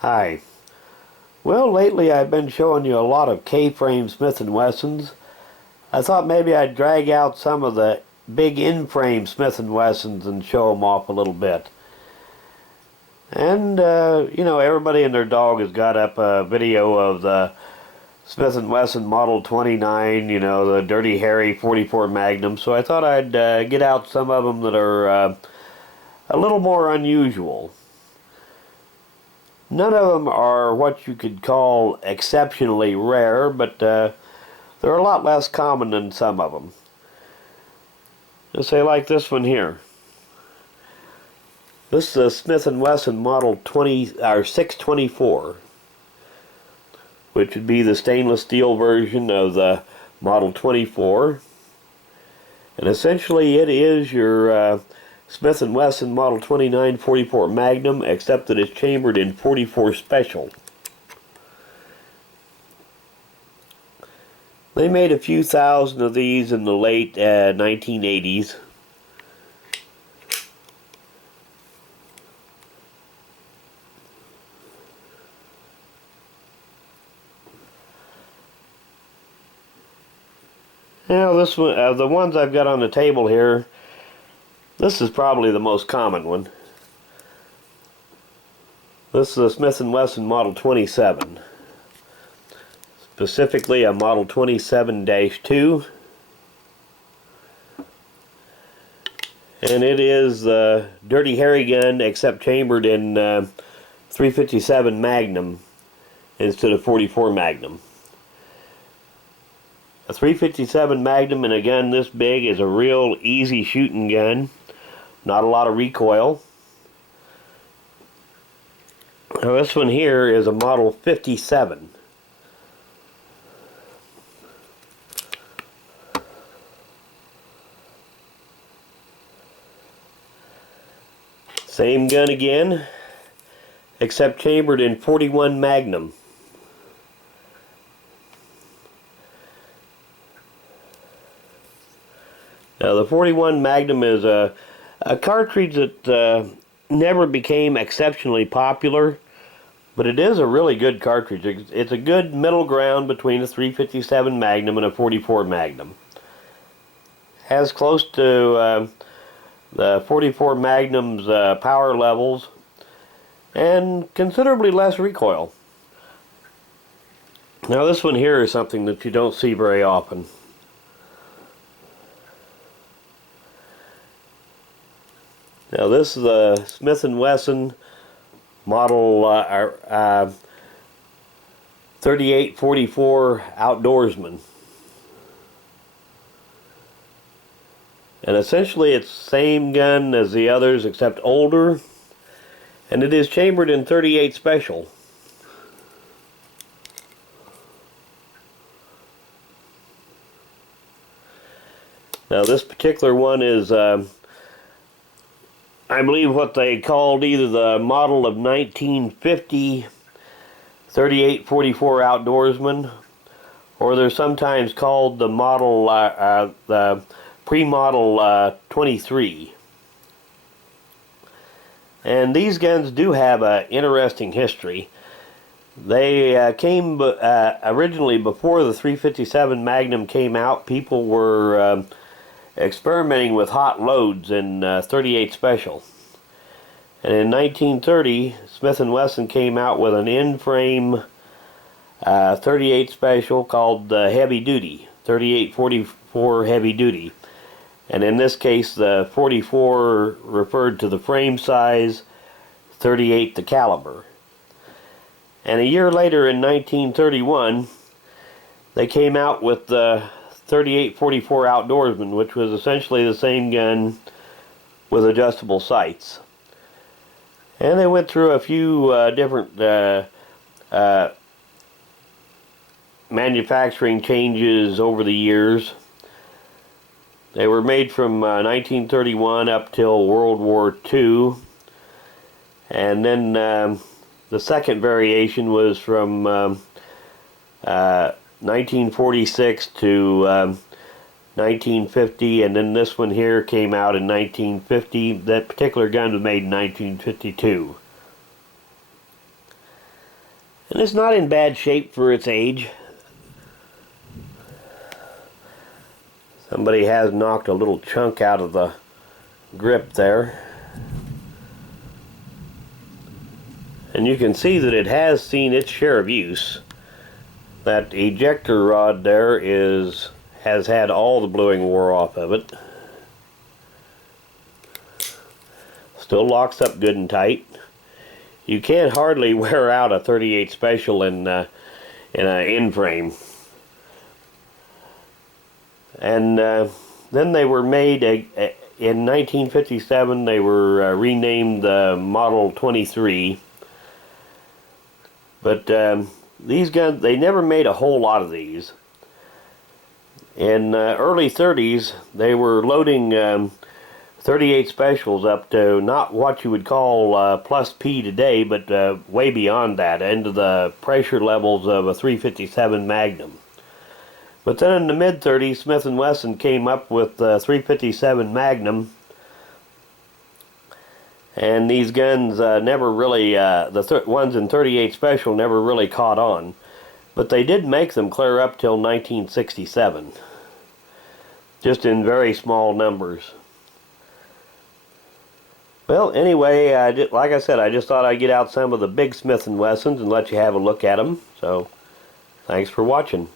Hi. Well, lately I've been showing you a lot of K-frame Smith & Wessons. I thought maybe I'd drag out some of the big in-frame Smith & Wessons and show them off a little bit. And, everybody and their dog has got up a video of the Smith & Wesson Model 29, the Dirty Harry 44 Magnum. So I thought I'd get out some of them that are a little more unusual. None of them are what you could call exceptionally rare, but they're a lot less common than some of them. Just say like this one here. This is a Smith & Wesson Model 624, which would be the stainless steel version of the Model 24. And essentially it is your Smith & Wesson Model 29 44 Magnum, except that it's chambered in 44 Special. They made a few thousand of these in the late 1980s. Now this one, the ones I've got on the table here, this is probably the most common one. This is a Smith & Wesson Model 27. Specifically a Model 27-2. And it is the Dirty Harry gun, except chambered in 357 Magnum instead of 44 Magnum. A 357 Magnum in a gun this big is a real easy shooting gun. Not a lot of recoil. Now this one here is a Model 57. Same gun again, except chambered in 41 Magnum. Now the 41 Magnum is a cartridge that never became exceptionally popular, but it is a really good cartridge. It's a good middle ground between a 357 Magnum and a 44 Magnum. Has close to the 44 Magnum's power levels and considerably less recoil. Now this one here is something that you don't see very often. Now this is the Smith & Wesson Model 3844 Outdoorsman. And essentially it's the same gun as the others except older, and it is chambered in 38 Special. Now this particular one is I believe what they called either the model of 1950 3844 Outdoorsman, or they're sometimes called the model the pre-model 23. And these guns do have an interesting history. They came originally before the 357 Magnum came out. People were experimenting with hot loads in 38 Special. And in 1930, Smith & Wesson came out with an in-frame 38 Special called Heavy Duty, 3844 Heavy Duty. And in this case, the 44 referred to the frame size, 38 the caliber. And a year later in 1931, they came out with the 3844 Outdoorsman, which was essentially the same gun with adjustable sights. And they went through a few different manufacturing changes over the years. They were made from 1931 up till World War II. And then the second variation was from 1946 to 1950, and then this one here came out in 1950. That particular gun was made in 1952. And it's not in bad shape for its age. Somebody has knocked a little chunk out of the grip there. And you can see that it has seen its share of use. That ejector rod there has had all the bluing wore off of it. Still locks up good and tight. You can't hardly wear out a 38 special in an N frame. And then they were made in 1957. They were renamed Model 23. But these guns, they never made a whole lot of these. In early 30s, they were loading 38 specials up to not what you would call plus P today, but way beyond that, into the pressure levels of a 357 Magnum. But then in the mid-30s, Smith & Wesson came up with the 357 Magnum, and these guns never really, the ones in 38 Special never really caught on. But they did make them clear up till 1967, just in very small numbers. Well, anyway, like I said, I just thought I'd get out some of the big Smith & Wessons and let you have a look at them. So, thanks for watching.